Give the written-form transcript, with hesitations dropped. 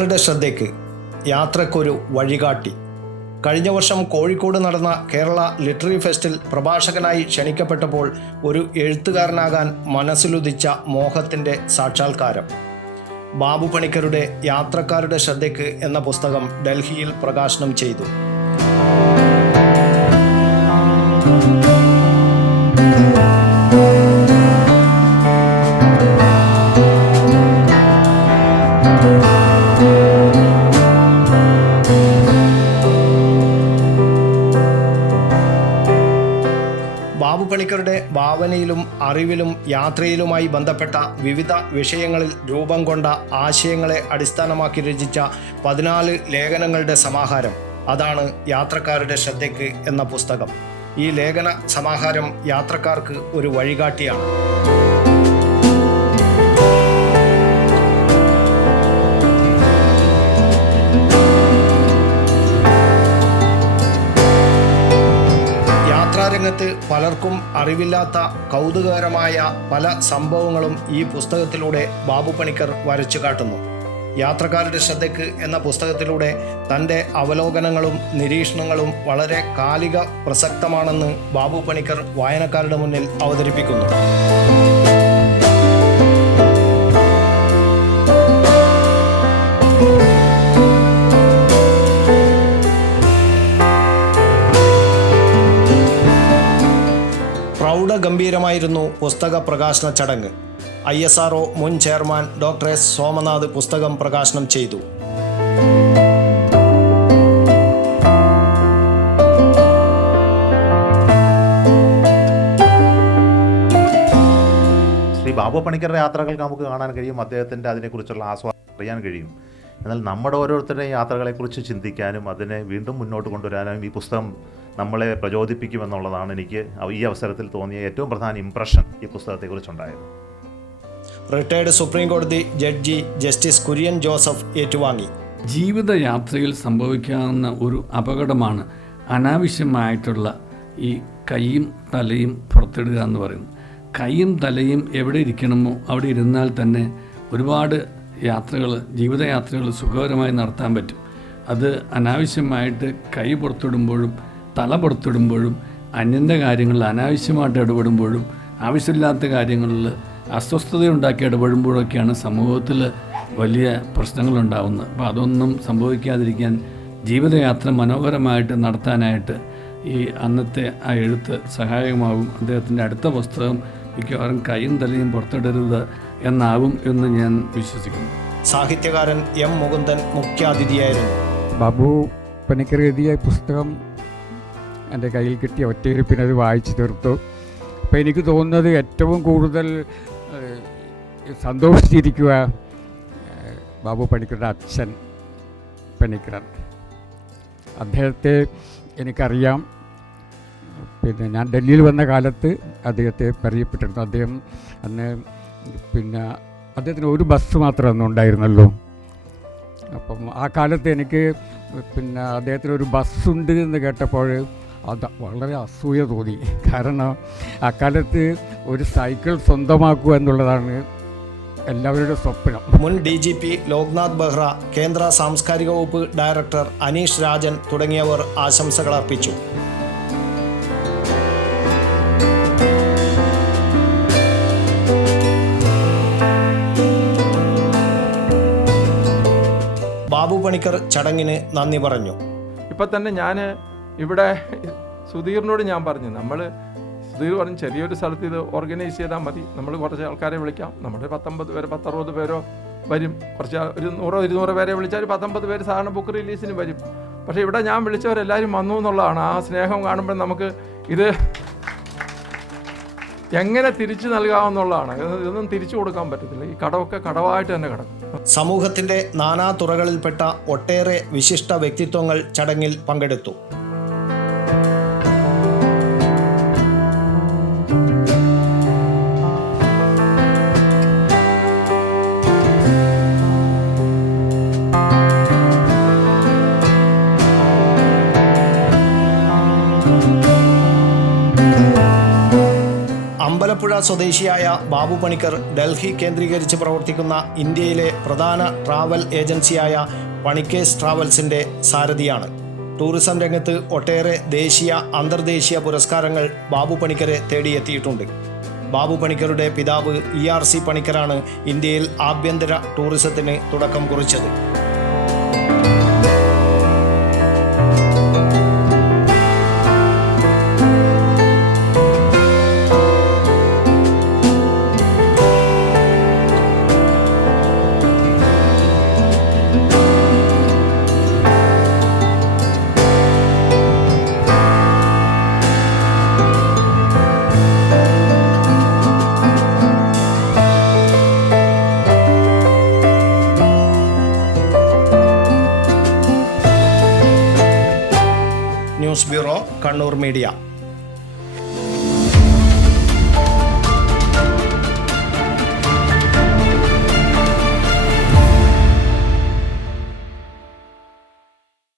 യാത്രക്കാരുടെ ശ്രദ്ധയ്ക്ക് യാത്രക്കൊരു വഴികാട്ടി. കഴിഞ്ഞ വർഷം കോഴിക്കോട് നടന്ന കേരള ലിറ്റററി ഫെസ്റ്റിൽ പ്രഭാഷകനായി ക്ഷണിക്കപ്പെട്ടപ്പോൾ ഒരു എഴുത്തുകാരനാകാൻ മനസ്സിലുദിച്ച മോഹത്തിൻ്റെ സാക്ഷാത്കാരം. ബാബു പണിക്കരുടെ യാത്രക്കാരുടെ ശ്രദ്ധയ്ക്ക് എന്ന പുസ്തകം ഡൽഹിയിൽ പ്രകാശനം ചെയ്തു. ബാബു പണിക്കരുടെ ഭാവനയിലും അറിവിലും യാത്രയിലുമായി ബന്ധപ്പെട്ട വിവിധ വിഷയങ്ങളിൽ രൂപം കൊണ്ട ആശയങ്ങളെ അടിസ്ഥാനമാക്കി രചിച്ച 14 ലേഖനങ്ങളുടെ സമാഹാരം. അതാണ് യാത്രക്കാരുടെ ശ്രദ്ധയ്ക്ക് എന്ന പുസ്തകം. ഈ ലേഖന സമാഹാരം യാത്രക്കാർക്ക് ഒരു വഴികാട്ടിയാണ്. യാത്രാരംഗത്ത് പലർക്കും അറിവില്ലാത്ത കൗതുകകരമായ പല സംഭവങ്ങളും ഈ പുസ്തകത്തിലൂടെ ബാബു പണിക്കർ വരച്ചു കാട്ടുന്നു. യാത്രക്കാരുടെ ശ്രദ്ധയ്ക്ക് എന്ന പുസ്തകത്തിലൂടെ തൻ്റെ അവലോകനങ്ങളും നിരീക്ഷണങ്ങളും വളരെ കാലിക പ്രസക്തമാണെന്ന് ബാബു പണിക്കർ വായനക്കാരുടെ മുന്നിൽ അവതരിപ്പിക്കുന്നു. പ്രൗഢഗംഭീരമായിരുന്നു പുസ്തക പ്രകാശന ചടങ്ങ്. ISRO മുൻ ചെയർമാൻ ഡോക്ടർ S. സോമനാഥ് പുസ്തകം പ്രകാശനം ചെയ്തു. ശ്രീ ബാബു പണിക്കരുടെ യാത്രകൾക്ക് നമുക്ക് കാണാൻ കഴിയും, അദ്ദേഹത്തിൻ്റെ അതിനെക്കുറിച്ചുള്ള ആസ്വാദനം അറിയാൻ കഴിയും. എന്നാൽ നമ്മുടെ ഓരോരുത്തരുടെയും യാത്രകളെക്കുറിച്ച് ചിന്തിക്കാനും അതിനെ വീണ്ടും മുന്നോട്ട് കൊണ്ടുവരാനും ഈ പുസ്തകം നമ്മളെ പ്രചോദിപ്പിക്കുമെന്നുള്ളതാണ് എനിക്ക് ഈ അവസരത്തിൽ തോന്നിയ ഏറ്റവും പ്രധാന ഇംപ്രഷൻ ഈ പുസ്തകത്തെക്കുറിച്ചുണ്ടായത്. റിട്ടയർഡ് സുപ്രീം കോടതി ജഡ്ജി ജസ്റ്റിസ് കുര്യൻ ജോസഫ് ഏറ്റുവാങ്ങി. ജീവിതയാത്രയിൽ സംഭവിക്കാവുന്ന ഒരു അപകടമാണ് അനാവശ്യമായിട്ടുള്ള ഈ കൈയും തലയും പുറത്തിടുക എന്ന് പറയുന്നത്. കൈയും തലയും എവിടെ ഇരിക്കണമോ അവിടെ ഇരുന്നാൽ തന്നെ ഒരുപാട് ജീവിതയാത്രകൾ സുഖകരമായി നടത്താൻ പറ്റും. അത് അനാവശ്യമായിട്ട് കൈ പുറത്തിടുമ്പോഴും തല പുറത്തിടുമ്പോഴും അന്യൻ്റെ കാര്യങ്ങളിൽ അനാവശ്യമായിട്ട് ഇടപെടുമ്പോഴും ആവശ്യമില്ലാത്ത കാര്യങ്ങളിൽ അസ്വസ്ഥതയുണ്ടാക്കി ഇടപെടുമ്പോഴൊക്കെയാണ് സമൂഹത്തിൽ വലിയ പ്രശ്നങ്ങളുണ്ടാകുന്നത്. അപ്പോൾ അതൊന്നും സംഭവിക്കാതിരിക്കാൻ ജീവിതയാത്ര മനോഹരമായിട്ട് നടത്താനായിട്ട് ഈ അന്നത്തെ ആ എഴുത്ത് സഹായകമാകും. അദ്ദേഹത്തിൻ്റെ അടുത്ത പുസ്തകം മിക്കവാറും കൈയും തലയും പുറത്തിടരുത് എന്നാകും എന്ന് ഞാൻ വിശ്വസിക്കുന്നു. സാഹിത്യകാരൻ M. മുകുന്ദൻ മുഖ്യാതിഥിയായിരുന്നു. ബാബു പണിക്കർ എഴുതിയ പുസ്തകം എൻ്റെ കയ്യിൽ കിട്ടിയ ഒറ്റയിരുപ്പിന് അത് വായിച്ചു തീർത്തു. അപ്പോൾ എനിക്ക് തോന്നുന്നത് ഏറ്റവും കൂടുതൽ സന്തോഷിച്ചിരിക്കുക ബാബു പണിക്കരുടെ അച്ഛൻ പണിക്കർ. അദ്ദേഹത്തെ എനിക്കറിയാം. പിന്നെ ഞാൻ ഡൽഹിയിൽ വന്ന കാലത്ത് അദ്ദേഹത്തെ പരിചയപ്പെട്ടിരുന്നു. അദ്ദേഹം അന്ന് അദ്ദേഹത്തിന് ഒരു ബസ് മാത്രമേ അന്ന് ഉണ്ടായിരുന്നല്ലോ. അപ്പം ആ കാലത്ത് എനിക്ക് അദ്ദേഹത്തിന് ഒരു ബസ്സുണ്ട് എന്ന് കേട്ടപ്പോൾ അത് വളരെ അസൂയ തോന്നി. കാരണം അക്കാലത്ത് ഒരു സൈക്കിൾ സ്വന്തമാക്കുക എന്നുള്ളതാണ് എല്ലാവരുടെ സ്വപ്നം. മുൻ DGP ലോക്നാഥ് ബെഹ്റ, കേന്ദ്ര സാംസ്കാരിക വകുപ്പ് ഡയറക്ടർ അനീഷ് രാജൻ തുടങ്ങിയവർ ആശംസകൾ അർപ്പിച്ചു. ബാബു പണിക്കർ ചടങ്ങിന് നന്ദി പറഞ്ഞു. ഇപ്പം തന്നെ ഞാൻ ഇവിടെ സുധീറിനോട് ഞാൻ പറഞ്ഞു, സുധീർ പറഞ്ഞു ചെറിയൊരു സ്ഥലത്ത് ഇത് ഓർഗനൈസ് ചെയ്താൽ മതി, നമ്മൾ കുറച്ച് ആൾക്കാരെ വിളിക്കാം, നമ്മുടെ 19 പേര് 10-60 പേരോ വരും, കുറച്ച് ഒരു 100-200 പേരെ വിളിച്ചാൽ 19 പേര് സാധാരണ ബുക്ക് റിലീസിന് വരും. പക്ഷേ ഇവിടെ ഞാൻ വിളിച്ചവരെല്ലാവരും വന്നു എന്നുള്ളതാണ്. ആ സ്നേഹം കാണുമ്പോൾ നമുക്ക് ഇത് എങ്ങനെ തിരിച്ചു നൽകാമെന്നുള്ളതാണ്. ഇതൊന്നും തിരിച്ചു കൊടുക്കാൻ പറ്റത്തില്ല. ഈ കടമൊക്കെ കടവായിട്ട് തന്നെ കിടക്കും. സമൂഹത്തിന്റെ നാനാ തുറകളിൽപ്പെട്ട ഒട്ടേറെ വിശിഷ്ട വ്യക്തിത്വങ്ങൾ ചടങ്ങിൽ പങ്കെടുത്തു. ആലപ്പുഴ സ്വദേശിയായ ബാബു പണിക്കർ ഡൽഹി കേന്ദ്രീകരിച്ച് പ്രവർത്തിക്കുന്ന ഇന്ത്യയിലെ പ്രധാന ട്രാവൽ ഏജൻസിയായ പണിക്കേഴ്സ് ട്രാവൽസിൻ്റെ സാരഥിയാണ്. ടൂറിസം രംഗത്ത് ഒട്ടേറെ ദേശീയ അന്തർദേശീയ പുരസ്കാരങ്ങൾ ബാബു പണിക്കരെ തേടിയെത്തിയിട്ടുണ്ട്. ബാബു പണിക്കരുടെ പിതാവ് ERC പണിക്കരാണ് ഇന്ത്യയിൽ ആഭ്യന്തര ടൂറിസത്തിന് തുടക്കം കുറിച്ചത്. News bureau, Kannur media.